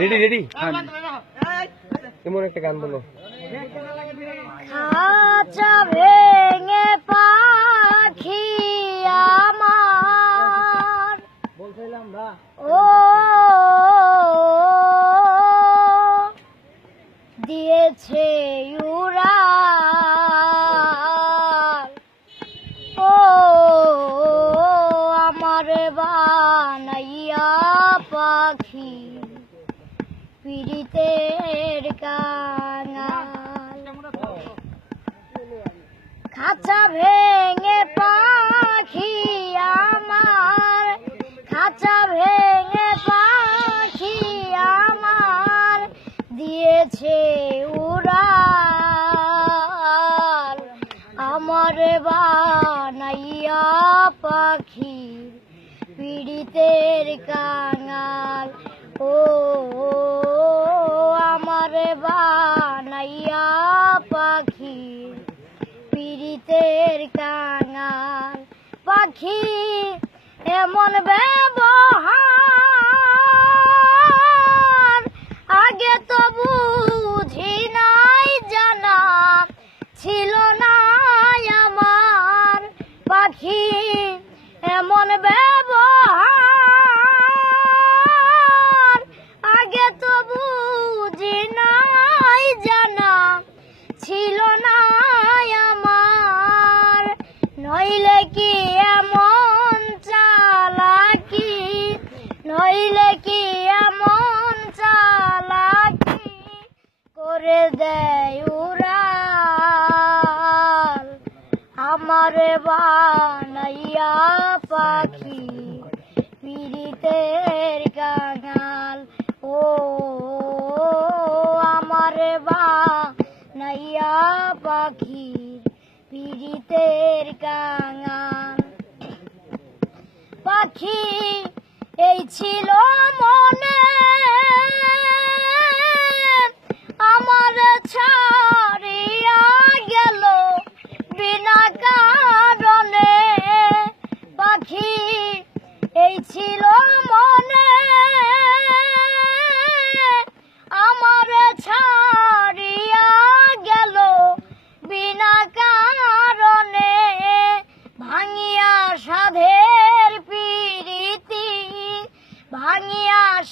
Ready ready এমন একটা গান বলো খাঁচা ভেঙে পাখি আমার ও দিয়েছে উড়াল ও আমার বানাইয়া পাখি পীড়িতের কাঙাল। খাঁচা ভেঙে পাখি আমার, খাঁচা ভেঙে পাখি আমার দিয়েছে উড়াল। আমার বানাইয়া পাখি পীড়িতের কাঙাল পাখি এমন ব্যবহার। আগে তো বুঝি নাই, জানা ছিল না আমার। পাখি এমন ব্যবহার আগে তো বুঝি নাই জানা ছিল না আমার নইলে কি এমন চালাকি নইলে কি এমন চালাকি করে দেয় উড়াল? আমার বানাইয়া পাখি পীড়িতের কাঙাল। ও, আমার বানাইয়া পাখি পীড়িতের কাঙাল। পাখি এই ছিল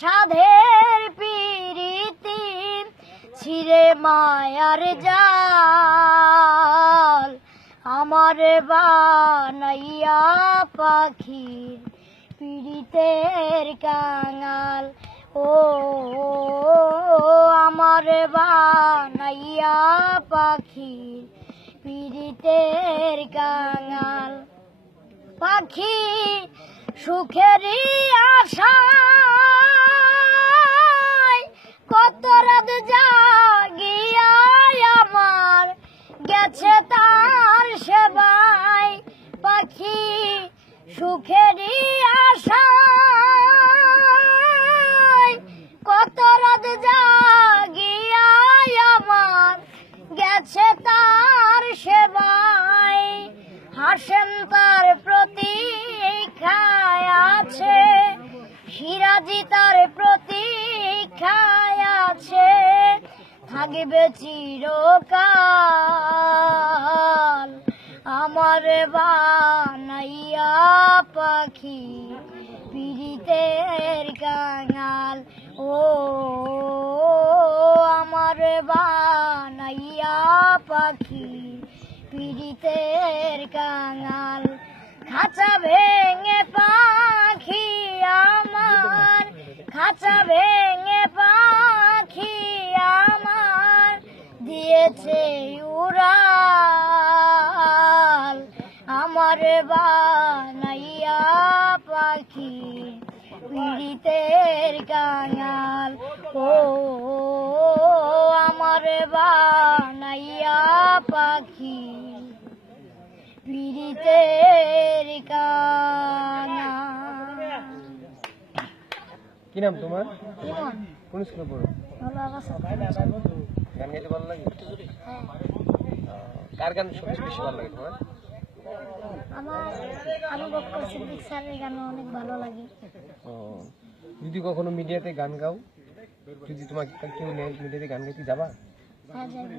সাধের পিরিতি, ছিঁড়ে মায়ার জাল। আমার বানাইয়া পাখির পীড়িতের কাঙাল। ও, আমার বানাইয়া পাখির পীড়িতের কাঙাল। পাখি সুখেরই আশা কত রাত জাগিয়া আমার গেছে তার সেবায় পাখি সুখেরই আশা সিরাজি তার প্রতীক্ষায় আছে, থাকবে চিরকাল। আমার বানাইয়া পাখি পীড়িতের কাঙাল। ও, আমার বানাইয়া পাখি পীড়িতের কাঙাল। খাঁচা ভেঙে খাঁচা ভেঙে পাখি আমার, দিয়েছে উড়াল। আমার বানাইয়া পাখি পীড়িতের কাঙাল। ও, আমার বানাইয়া পাখি পীড়িতের কাঙাল। কি নাম তোমার? কোন স্কুলে পড়ো? গান গাইতে ভালো লাগে? কার গান সবচেয়ে বেশি ভালো লাগে তোমার? আমার আলু বক্কর সিদ্দিক স্যারের গান অনেক ভালো লাগে। যদি কখনো মিডিয়াতে গান গাও যদি তোমাকে কেউ নেয় মিডিয়াতে গান গাইতে যাবা? হ্যাঁ যাবে।